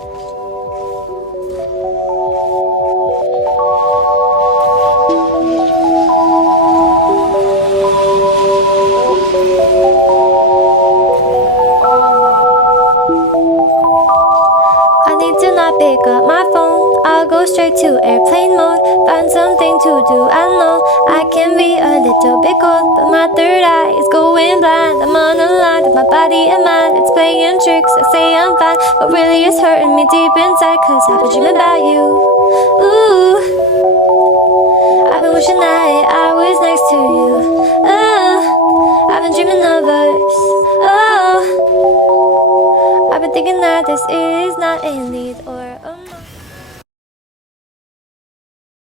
I need to not pick up my phone. I'll go straight to airplane mode. Find something to do. I know I can be a little bit cold, but my third eye is going blind. I'm on a line with my body and mind. It's playing tricks. I say I'm fine, but really it's hurting me deep inside. Cause I've been dreaming about you. Ooh, I've been wishing that I was next to you. Oh, I've been dreaming of us. Oh, I've been thinking that this is not ending.